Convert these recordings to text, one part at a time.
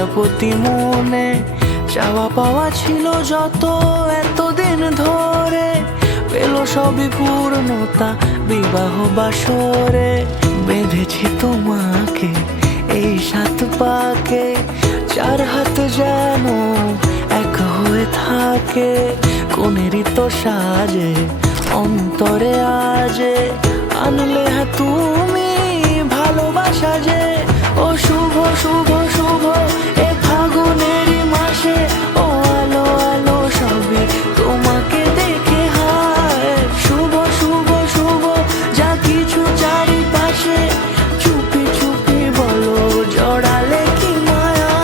প্রজাপতি মনে চাওয়া পাওয়া ছিল যত এতদিন ধরে, পেল সবই পূর্ণতা বিবাহ বাসরে। বেঁধেছি তোমাকে এই 7 পাকে, 4 হাত যেন এক হয়ে থাকে। কোনেরই তো সাজে অন্তরে আজে আনলে তুমি ভালোবাসা যে। ও শুভ শুভ শুভ এ ফাগুনেরই মাসে, ও আলো আলো সবে তোমাকে দেখে হায়। শুভ শুভ শুভ যা কিছু চারিপাশে, চুপি চুপি বলো জড়ালে কি মায়া।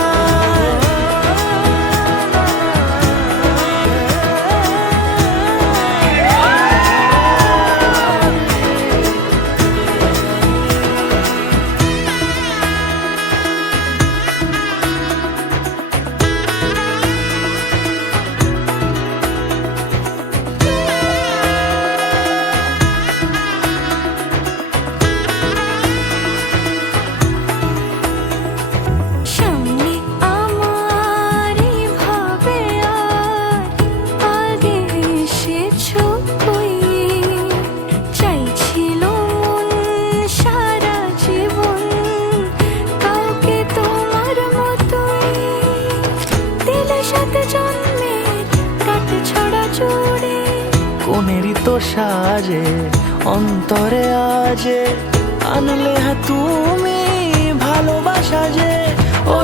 কোনেরই তো সাজে অন্তরে আজে আনলে তুমি ভালোবাসা যে। ও